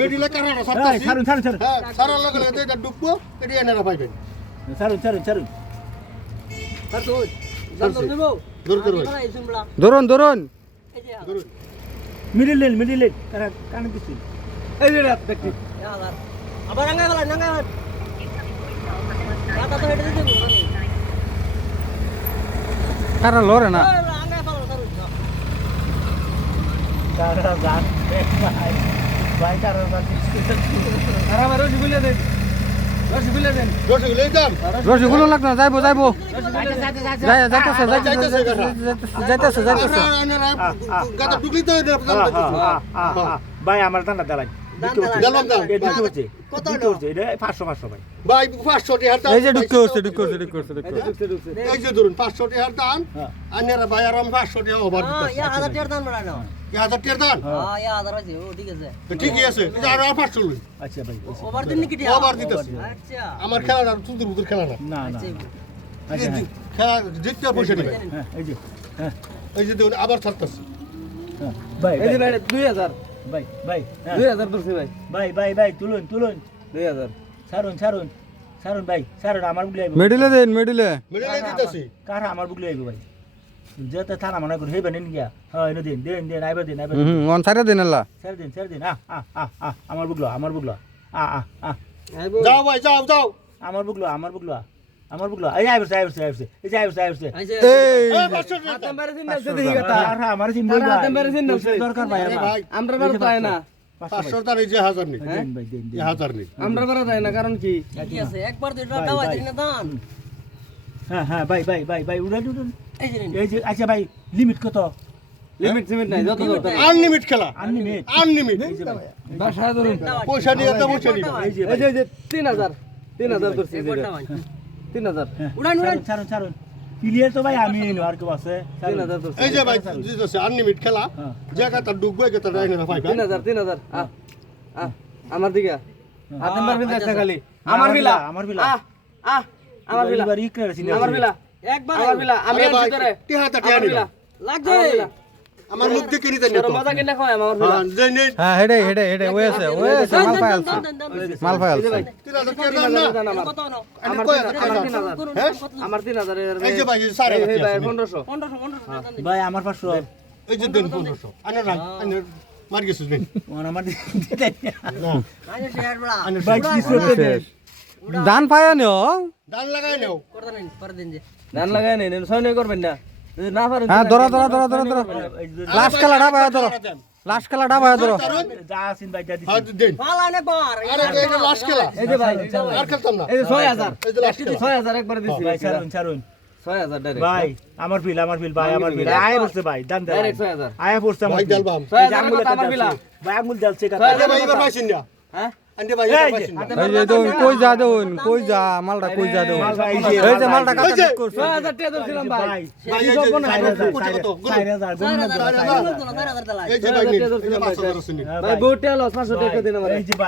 মেডিলা কারাটা ছাড়ুন ছাড়ুন ছাড়ুন হ্যাঁ সারা লগে লগে এটা ডুববো এটা এনারা পাইবেন ছাড়ুন ছাড়ুন ছাড়ুন ধরুন ধরুন মিডিল লেন কানে কিছু এই যে দেখছি আবার নাঙ্গা আটা তো হেঁটে দিতে কারা লড়ে না কারা যান ভাই কারা যান আরে আমার রসগোল্লা দেন রসগোল্লা দাম রসগুলো লাগতো না যাইবো যাইবো যাইতেছে গাটা ডুবলি তো ভাই আমার দানা দাঁড়াই গেলাম দাম কত এটা 500 ভাই ভাই 500 টাকা দাম এই যে ঢুকতে এই যে ধরুন 500 টাকা দাম আনেরা ভাই আর 500 টাকা ওভার দিতে ইয়া 1000 টাকার দাম বাড়ানো 1000 টাকা দাম হ্যাঁ ইয়া 1000 আছে ও ঠিক আছে ঠিকই আছে এই আর 500 লই আচ্ছা ভাই ওভার দিন কি ওভার দিতেছি আচ্ছা আমার খেলাটা সুন্দর বুদুর খেলা না না আচ্ছা খেলা জিততে পয়সা দিবে হ্যাঁ এই যে হ্যাঁ এই যে দেখুন আবার ছাড়তেছি ভাই এই যে ভাই 2000 ভাই ভাই 2000 ধরছি ভাই ভাই তুলুন 2000 ছাড়ুন ভাই ছাড়ুন আমার বুগলি আইবো মেডিলে দেন মেডিলে মেডেল দিতেছি কারা আমার বুগলি আইবো ভাই যেতে থানা মনে করে হেবেন গিয়া হ্যাঁ এনে দেন আইবা দেন অন সাইডে দেন আল্লাহ ছেড়ে দিন আমার বুগলো যাও ভাই যাও আমার বুগলো এই আইবছে এই যে আইবছে এই হাতে মেরে দিন না দেখি কথা আমার জিম্বল হাতে মেরে দিন না দরকার ভাই ভাই আমরা বড় তাই না 500 টাকা এই যে 1000 নেই দেন ভাই দেন এই 1000 নেই আমরা বড় তাই না কারণ কি কি আছে একবার দুইটা দাওয়া দিন না দান হ্যাঁ ভাই উড়ান এই যে এই যে আচ্ছা ভাই লিমিট কত লিমিট নাই যত যত আনলিমিট খেলা আনলিমিট আনলিমিট বাসায় ধরুন পয়সা নিয়ে তো পয়সা নিবে এই যে এই যে 3000 ধরছি 3000 উড়ান ছাড়ুন ক্লিয়ার তো ভাই আমি আর কেউ আছে 3000 ধরছি এই যে ভাই দিতেছে আনলিমিট খেলা জায়গাটা ডুববে গেটা রাইনা পাইবা 3000 আমার দিকে হাতে মারবেন একটা খালি আমার বিলা আমার বিলা একবার আমার বিলা আমি আর ভিতরে টিহাটা টিহা নিবা লাগবে আমার মুখ দেখে নিতে নিত মজা কিনা খায় আমার বিলা হ্যাঁ যে নেই হ্যাঁ হেডে ওই আছে মাল ফাইলছে 3000 টাকা দাম না কত নাও আমার কয় হ্যাঁ আমার 3000 এই যে ভাই সাড়ে এই ভাই 1500 1500 ভাই আমার 500 এই যে দেন 1500 আনে রাখ আনে মার গেছিস নেই আমার না আরে শেয়ার বড়া ভাই কিছু দান পায়া নিও দান লাগাই নাও করতে নেই পরে দিন যে ধান লাগায় নেই সয় নয় করবেন না যদি না পারেন হ্যাঁ ধরো লাস্ট খেলাটা পায়া ধরো লাস্ট খেলাটা পায়া ধরো যা আছেন ভাই যা হাত দেন পালানে পার আরে এটা লাস্ট খেলা এই যে ভাই আর খেলতাম না এই যে 6000 এই যে লাস্ট খেলা 6000 একবার দিছি ভাই ছাড়ুন 6000 ডাইরেক্ট ভাই আমার বিল ভাই আমার বিল আয় বসছে ভাই দান দেন ডাইরেক্ট 6000 আয় পড়ছে ভাই ডালবাম 6000 আমার বিলা ভাই আঙুল ডালছে আরে ভাই এবার পাইছেন না হ্যাঁ আন্ডে ভাই এবার পাইছেন না এই যে দেখুন কই যা মালটা কই যা দেউন এই যে মালটা কাটা ঠিক করছে 6000 টাকা ধরছিলাম ভাই ভাই এই যে 4000 এই যে ভাই এই যে 500 টাকা ভাই বহুত টাকা লস 500 টাকা দিন আমার এই যে